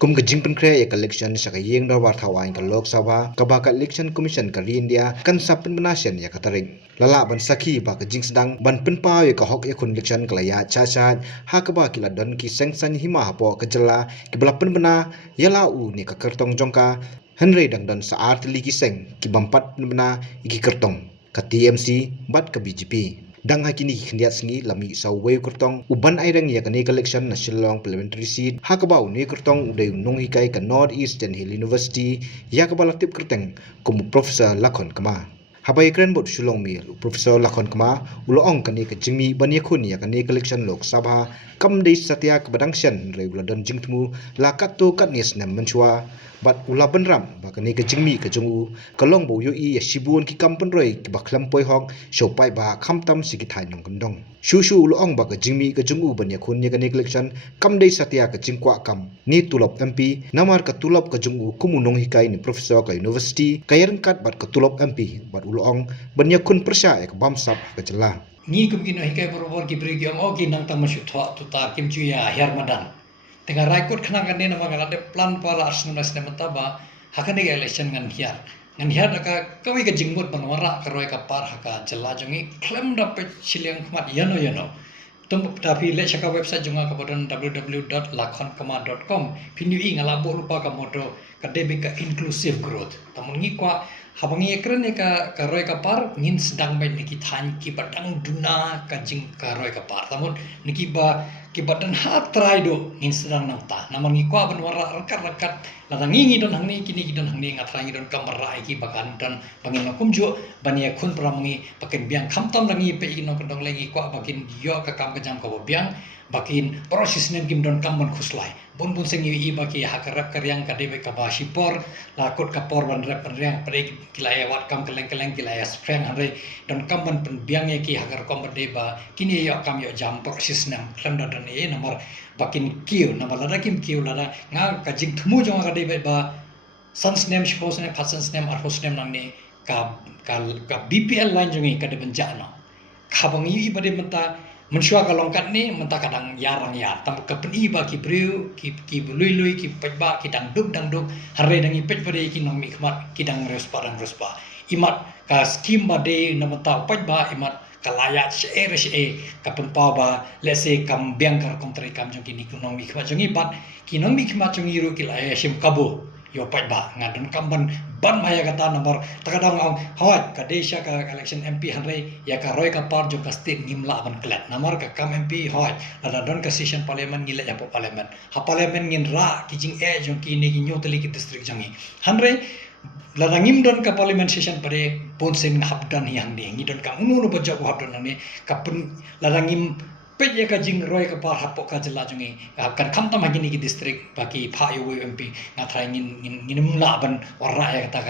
kum ka jingpen kre ek election sa ka yeng dar war thawain ka lok sabha ka ba ka election commission ka India kan sapin benasian ya kataring lala ban sakhi ba ka jing sedang ban penpa ya ka hok ya kun election ka ya cha cha ha ka ba kila don ki sengsan hima hapo ka jela ki belapen bena yala u ni ka kertong jongka Henry dang don saat ligi seng ki bampat bena iki kertong ka TMC bat ka BJP dang hakini khindiat singi lami sawwe kurtong uban airang ya kani collection na Shillong parliamentary seat hakaba uni kurtong udai nong hikai ka North Eastern Hill University yakaba latip kurteng kum professor Lakhon Kama habai kren bot Shillong mi professor Lakhon Kama uloong kani ka jingmi ban yakun ya kani collection lok sabha kam dei satya ka badangshan regular don jingtmu lakato katnis nam menchua bat ula benram bakani ka jingmi ka jungu kalong bo yo I ya shibun ki kampen roi ki baklam poi hok shopai ba khamtam siki thai nong kandong shu lo ong ba ka jingmi ka jungu ban ya khun ya kani collection kam dei satya ka jingkwa kam ni tulop MP namar ka tulop ka jungu kumunong hikai ni professor ka university kayaran kat bat ka tulop MP bat ulo ong ban ya khun persya ka bamsap ka jela ni kum kino hikai borobor ki brigi om oki nang tamashu thwa tuta kim chu ya hermadan tengah raikut kena kan nama kan ada plan para arsenal mata hakane ga election ngan hiar aka kawi ka jingmut banwara karoi ka par haka jela jongi klem dapat siliang kmat yano tum tapi le chaka website jonga ka bodon www.lakhonkama.com pinyu I ngala bo lupa ka moto ka debe ka inclusive growth tamun ngi kwa habangi ekren ka karoi ka par ngin sedang bain niki than ki badang duna ka jing karoi ka par tamun niki ba ki badan hat try do ngin sedang nang ta naman ngi kwa banwara rakat ladang ngi don hangni kini don hangni ngatrai ngi don kamara ki bakan don bangin kumjo bania khun pramangi pakin biang khamtam rangi pe ino kendong lengi kwa bakin yo ka kam ka jam ka biang bakin proses nem kim don kamon khuslai bun sengi I baki hakarap karyang ka debe ka basipor lakut ka por ban rep riang pre kilaya wat kam keleng kilaya sprang hare don kamon pen biang ye ki hakar kom deba kini yo kam yo jam proses nem klem don e nomor bakin kiu nomor lada kim kiu lada nga ka jing thumu jong ka debe ba sans nem shpos nem pasans nem arhos nem nang ne ka BPL line jongi ka deben jano khabangi I bade menta mensyua ka longkat ni menta kadang yarang ya tam ka peni ba ki breu ki lui ki pejba ki dang duk hare dang I pej pare ki nong mikmat ki dang respa imat ka skim ba de na menta pejba imat kalaya she ka penpa ba let's say kam biang kar kontri kam jong ki ni nong mikmat jong ibat ki nong mikmat jong iru ki la shim kabo yo pejba ngadon kamban ban maya kata nomor takadang ang hawat ka desha ka election MP hanrei ya ka roi ka par jo ka state nimla ban klat namar ka kam MP hawat ada don ka session parliament ngila ya parliament ha parliament ngin ra ki jing e jong ki ne ki nyoteli ki district jangi hanrei ladangim don ka parliament session pare pon sen habdan yang ni ngi don ka unu ba jo habdan ni ka pun ladangim pe ye ka jing roi ka par hapo ka jela jungi kan kham tam hagini ki district baki pha yo MP ngathrai ngin mula ban ora ya kata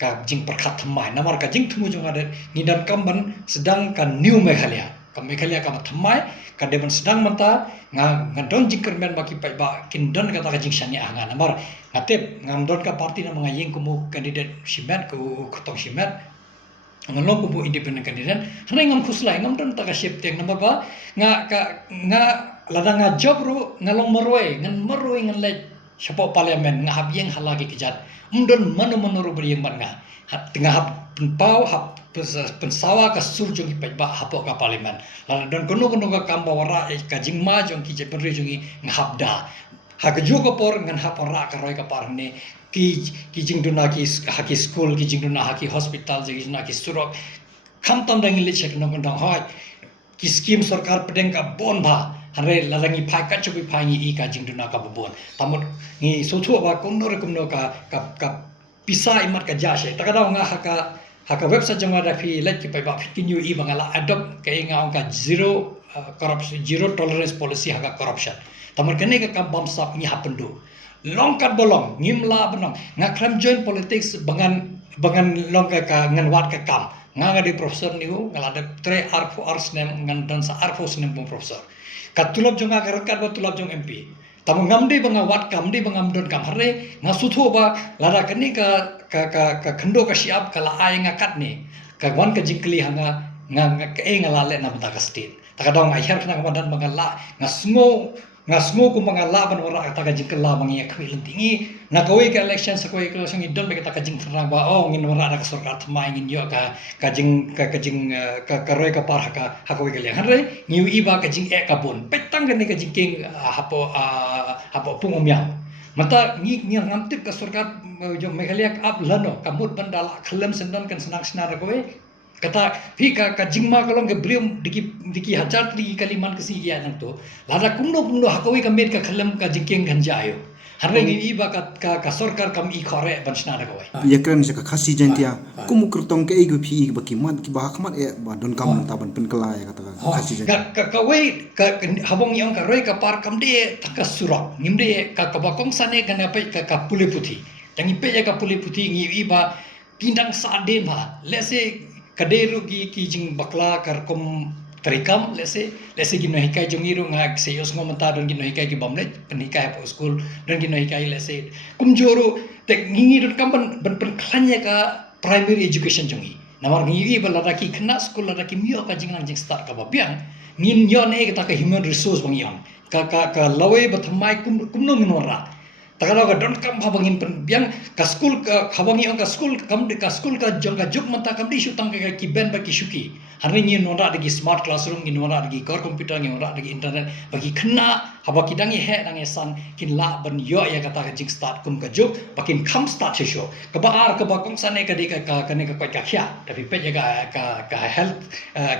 ka jing perkhat thamai namar ka jing thumu jong ada ngidan kamban sedang ka new Meghalaya ka thamai ka deban sedang mata ngadon jing kermen baki pai ba kindon kata ka jing shani anga namar ngatep ngamdon ka parti na mga yeng kumu candidate shimet ku khotong shimet ngalong kubu independent candidate hanai ngam khuslai ngam don taka ship teng number ba nga ladang nga job ru ngalong maroi ngan le shapo parliament nga habyeng halagi kijat umdon manu ru beriyeng ban nga tengah hab pau hab pensawa ka surjong ki pajba hapo ka parliament don kono ka kamba wara ka jingma jong ki jepenri jongi nga habda ha ka jogo por ngan hapora ka roi ka parne ki jing duna ki haki school ki jing duna haki hospital ki jing ki surok kham tam dang le chek no dang hoi ki scheme sarkar pedeng ka bon ba hare larangi phai ka chubi phai ni I ka jing duna ka bon tamut ni sothu ba kunno ka pisa imat ka jashe takada nga haka website jang ada fi let ki pai ba continue I bangala adopt ka nga ka zero corruption zero tolerance policy haka corruption tamur kene ka bam sap ni hapendu longkat bolong ngimla benong ngakram join politics bangan longka ka ngan wat ka kam nga di professor niu ngalada tre arfo arsnem ngan dan sa arfo snem bung professor ka tulab jonga ka rekat ba tulab jong MP tamu ngamde banga wat kam de bangam don kam hare nga sutho ba lara kani ka khando ka siap kala ai nga kat ni ka wan ka jingkli nga ka e ngala le na ta ka state takadong ai her kana ka dan bangala nga smo ngasmo ko mga laban wala ka taga jingkala mangi akwi lentingi na kawai ka election sa kawai ka sangi don ka taga jing terang ba oh ngin wala ka sorkar tmai ngin yo ka jing ka roi ka par ka kawai ka le hanre ngiu iba ka jing e ka bon petang ka ni ka jing king hapo pungumyang mata ngi ngamtip ka sorkar jo Meghalaya up lano kamut bandala khalam sendon kan senang senar kawai kata phi ka jingma kalong ke brium diki hajar diki kaliman kesi ya nang to lada kumno hakawi ka med ka khalam ka jingkeng kan jayo harre ni iba ka sarkar kam i khore bansna na kawai yakran sa ka khasi jantia kumu kertong ke igu phi ba ki mat ki ba khmat e ba don kam ta ban pen kala ya kata khasi jantia ka kawai ka habong yang ka roi ka par kam de taka surak ngimde ka bakong sane kana pe ka pule puthi tangi pe ya ka pule puthi ngi iba pindang sa de ma lese kaderu ki jing bakla karkom terikam lese gino hikai jongiru ngak seyos ngomenta don gino hikai ki bamlet penikai po school don gino hikai lese kumjoro tek ngingi don kam ban klanya ka primary education jongi namar ngingi balada ki kena school lada ki mio ka jing nang jing start ka babiang ngin yon e ka human resource bang yon ka lawe bathamai kumno minora takala ka don kam habangin pen biang ka school ka habangi ang ka school ka jong ka juk mata kam di syutang ka ki ben ba ki syuki hari ni nora dagi smart classroom ni nora dagi core computer ni nora dagi internet bagi kena habaki dangi he dangi san kin la ban yo ya kata ka jing start kum ka juk bakin kam start sesho ka ba kong sane ka di ka ne ka kya tapi pe ka health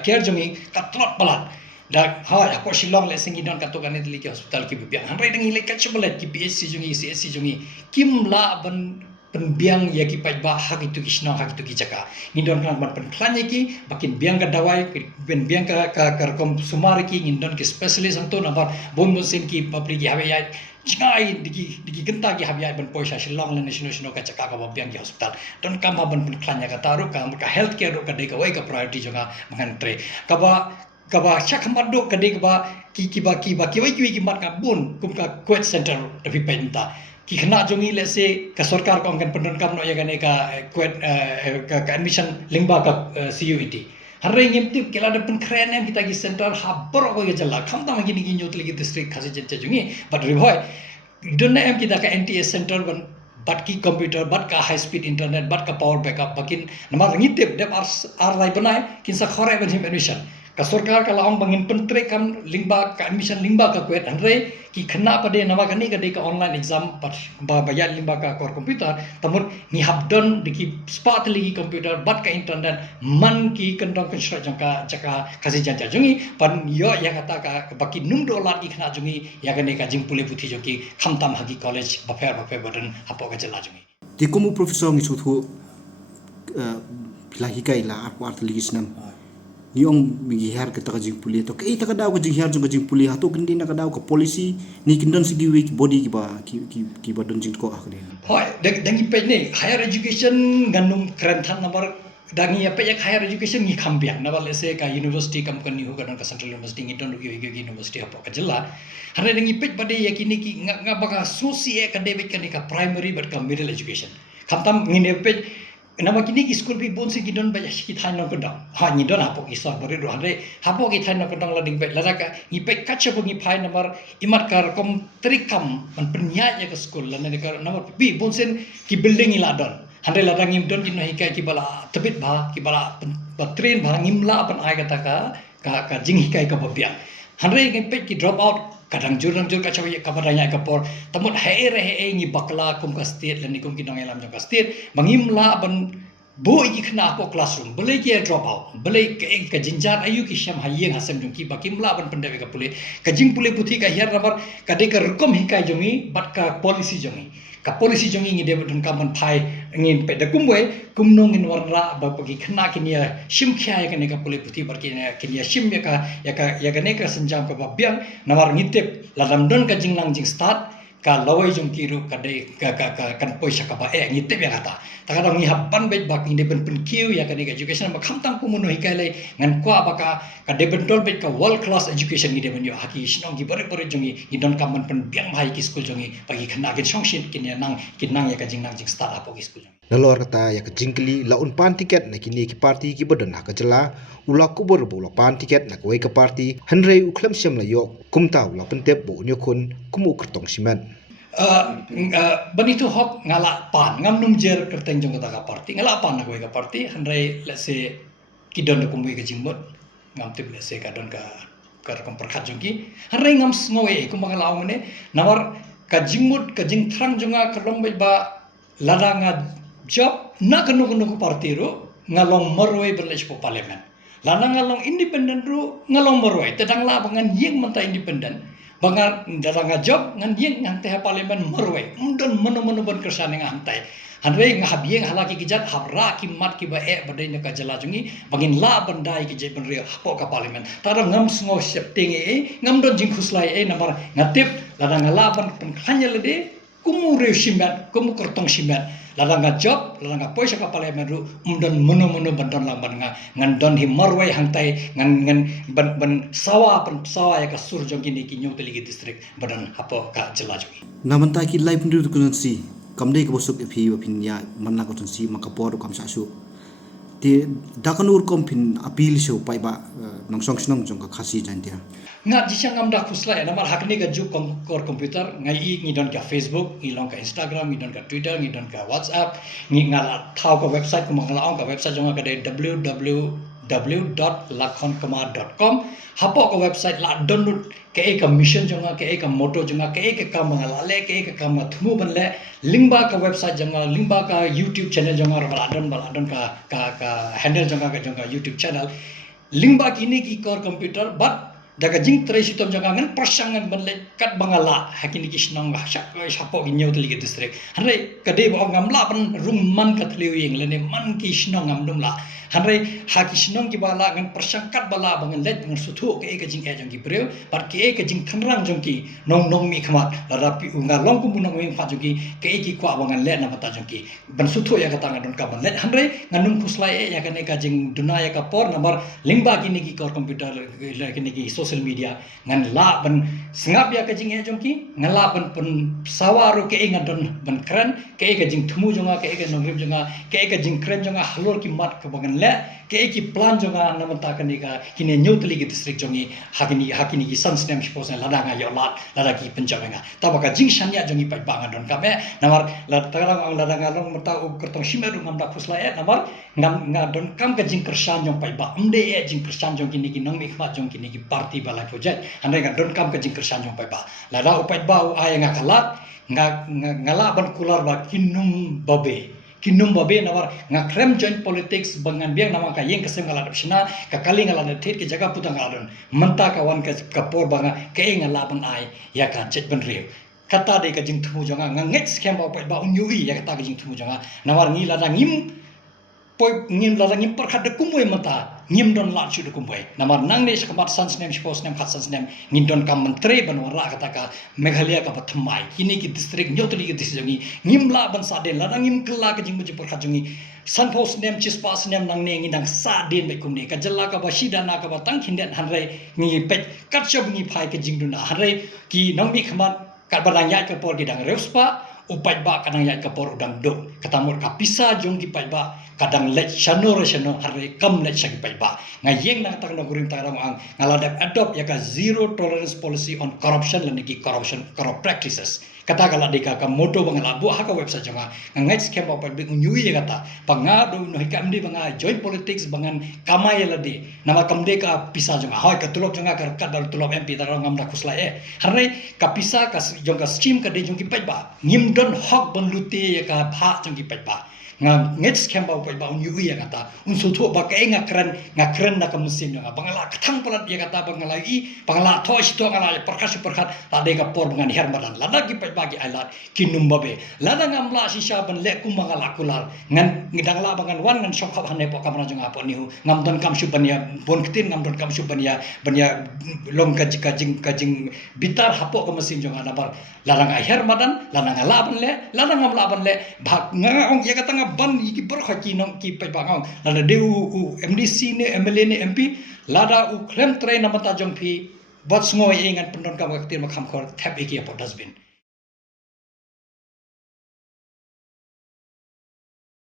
care jongi ka trot balat dak ako silong le singi don katokan ni ki hospital ki biang han rai dangi le catchable ki PSC jungi CSC jungi kim la ban penbiang ya ki pai ba hak itu kisna hak itu ki jaka ni don kan ban klanya ki bakin biang ka dawai ben biang ka kom sumar ki ni don ki specialist ang to nabar bon sin ki papri ki habe ya jingai diki genta ki habe ya ban poisa silong le national ka jaka ka biang ki hospital don kam ban klanya ka taru ka health care ka de ka wai ka priority jonga mangan tre kaba chak mado kade kaba ki wai mat ka bun kum ka quet center tapi penta ki khna jongi le se ka sarkar ko kan pendon kam no ya gane ka quet ka admission lingba ka CUET harre ngimti kela de pen kren em kita ki center habor ko ge jala kham ta magi ni nyot lagi district khasi jen jongi but riboy don em kita ka NTS center ban bat ki computer bat ka high speed internet bat ka power backup bakin namar ngitip dep ar rai banai kin sa khore ban him admission ka sarkar ka laong bangin pentre kam lingba ka admission lingba ka kwet hanre ki khna pade nawa kani ka de ka online exam ba bayar lingba ka core computer tamut ni habdon diki spat lagi computer bat ka internet man ki kendong construct jaka khasi janja jungi pan yo ya kata ka baki num dolar ki khna jungi ya kani ka jing puli puthi joki khamtam hagi college ba badan hapo ka jala jungi ti kumu professor ngi suthu lahi kai la art ligisnam yung migihar ka ta jing puli to kay ta ka daw ka jing har jing puli ha to kindi na ka daw ka policy ni kindon sigi week body ki ba don jing ko akne hoi dangi pe ne higher education ganum kranthan number dangi apa yak higher education ngi khambiang na bal se ka university kam kan ni ho ka central university ngi don university apa ka jilla hare dangi pe bade yakini ki nga baka soci academic kan ka primary but ka middle education khamtam ngi ne pe nama kini ki school bi bon se gidon ba ki thain no kodang ha ni don hapo ki sor bore do hare hapo ki thain no kodang lading pe lada ka ni pe kacha bo ni phai number imat kar kom trikam man penya ya ka school la ne ka number bi bon sen ki building ila don hare lada ngim don ki no hikai ki bala tabit ba ki bala train ba ngimla pan ai ka jing hikai ka babiang hare ngi pe ki drop out kadang jur ka chawi ka badanya ka por tamut he ngi bakla kum ka state lan nikum ki nongelam ka state mangimla ban bo ki khna ko classroom bele ki drop out bele ka jinjar ayu ki sham hayeng hasam jung ki bakimla ban pandawe ka pule ka jing pule puthi ka hiar rabar ka de ka rukom hikai jongi bat ka policy jongi ka policy jongi ngi de dun kam phai ngin pe da kumwe kumno ngin warra ba pagi khna kinia shim khya ya ka pule puthi bar kinia shim ya ka ne ka sanjam ka babyang nawar ngitep ladam don ka jinglang jing start ka lawai jung kiru ka de ka kan poisa ka ba ngitep ya kata takada ngi habban bet bak ni ben pen kiu ya ka education ba khamtang pumuno hikale ngan kwa ba ka de ben tol bet ka world class education ni de ben yo haki shnong gi bare jongi ni don kam pen biang bhai ki school jongi bagi khna ge songshin kin nang ya ka jingnang jing start up ki school Nalor kata ya kejingkeli la pan tiket na kini ki parti ki bodon ha kajela ula kubur bu pan tiket na kwe ka parti henrei uklem syam la yok kumta ula pentep bu nyukun kumu kertong simen. Banitu hok ngala pan ngam numjer kerteng jong kata parti ngala pan na kwe ka parti henrei let's say kidon da kumui ka jingmot ngam tip let's say kadon ka kom perkhat jongki henrei ngam sngoe kumangala mene nawar ka jingmut ka jing thrang jonga kalong ba lada nga job na kanu kanu parti ru ngalong marwai berlech po parlimen lana ngalong independent ru ngalong marwai tedang la bangan yeng menta independent bangar daranga job ngan yeng ngan teh parlimen marwai undon mano ban kersane ngantai hanrei ngahab yeng halaki kijat habra ki mat ki ba badai na ka jala jungi bangin la bandai ki je ban re hapo ka parlimen tara ngam sngo septing ngam don jing khuslai namar ngatip lada ngala ban hanya lede kumu re simat kumu kertong simat ladanga job ladanga poisa ka parlimen ru umdon mono bandon lang ban ngan don hi marwai hangtai ngan ban sawa ya ka sur jong kini ki nyong teligi district badan hapo ka jela jongi Namanta ki live ndu kunun si kamdei ka bosuk epi wapin ya manna ko si makapor kam sasu ti dakanur kompin apil show pai ba nong song snong jong ka khasi jantia nga jisang amda khusla namar hakni ga juk kor computer ngai i ngidon ka facebook ngilong ka instagram ngidon ka twitter ngidon ka whatsapp ngala thau ka website ko mangala ong ka website jonga ka www.lakhonkumar.com hapo ka website la download ke ka mission jonga ke ka moto jonga ke ka mangala le ke ka thmu ban le lingba ka website jonga lingba ka youtube channel jonga baladon ka handle jonga youtube channel lingba kini ki kor computer but daga jing tre sitom jaga ngan persangan banle kat bangala hakini kisnang sapo ginyo teli district hanre kade bo ngamla ban rum man katliu yeng lene man kisnang ngamdum la hanre hakisnang ki bala ngan persangkat bala bangan let ngan suthu ke jing jong ki breu par ke jing thanrang jong ki nong mi khmat rapi unga long ku munong mi pha jong ki ke kwa bangan let na mata jong ki ban suthu ya kata ngadon ka ban let hanre nganum puslai ya kane ka jing dunaya ka por number lingba kini ki kor computer kini ki social media ngan la ban sengap ya ka jing jong ki ngala ban sawaru ke ngadon ban kran ke jing thumu jonga ke nongrib jonga ke jing kran jonga halor ki mat ka bangan le ke plan jonga namanta kani ka kini nyutli ki district jongi hakini ki sans nem suppose lada nga yolat lada ki penjawenga tabaka jing shanya jongi pai bangan don ka me namar la tarang ang lada nga long mata u kertong shimeru ngam da khusla namar ngam don kam ka jing kersan jong pai ba amde jing kersan jong kini ki nong mi khma jong kini ki party balai project ande nga don kam ka jing kersan jong pai ba lada u pai ba u ay nga kalat ngala ban kular ba kinum babe nawar nga krem joint politics bangan biang nama ka yeng kesem ngala dapsina ka kali ngala na thet ke jaga putang ngalon menta ka wan ka kapor banga ke ngala ban ai ya ka jet ban rew kata de ka jing thumu jonga nga ngech skem ba ba unyui ya kata ka jing thumu jonga nawar ngi la ngim perkhat de kumoi mata ngim don la chu de kumoi namar nang ne shkamat sans nem shpos nem khat sans nem ngin don kam mentre ban wara kata ka meghalaya ka pathmai kini ki district nyotli ki district jongi ngim la ban sa de la ngim kla ka jing muji perkhat jongi sanpos nem chispas nem nang ne ngidang sa den be kumne ka jalla ka basida na ka batang khinden hanre ngi pet kat chob ngi phai ka jing duna hanre ki nang mi khmat ka badang ya ka por ki dang reuspa upai ba kadang ya kapor udang do katamur kapisa jong ki pai ba kadang let shano hare kam let shagi pai ba ngayeng nang tang guring tarang ang ngaladap adopt ya ka zero tolerance policy on corruption lan ki corrupt practices kata kala deka ka moto bangala bu ha ka website jonga ngai scam ba pai nyui ya kata pangado no hikam di banga joint politics bangan kamai lade nama kamde ka pisa jonga hoy ka tulok jonga ka kadal tulok MP tarang ngam da khusla hare ka pisa ka jonga scheme ka de jong ki pai ba ngim don hok ban luti ya ka pha jong ki pai ba nga ngets kemba pai ba unyu ya kata unsu tho ba ka ngakran na ka musim nga bangala kathang palat ya kata bangala I bangala tho sto ngala perkhat la de ka por bangan her madan la da ki pai ba ki alat kinum babe la da ngamla sisa ban le kum bangala kular ngan ngidang la bangan wan ngan sok khap hane po kamra jong apa nihu ngam don kam shuban ya bon kitin ngam don kam shuban ya banya long ka jing bitar hapo ka musim jong ana bar la da her madan la da ngala ban le bhag nga ong ya kata ban iki berkhaki nong ki pai bangau lada deu MDC ne MLA ne MP lada u klem train namata jong phi bot ngoi engan pendon kam ka tir ma kham khor thap iki apo dustbin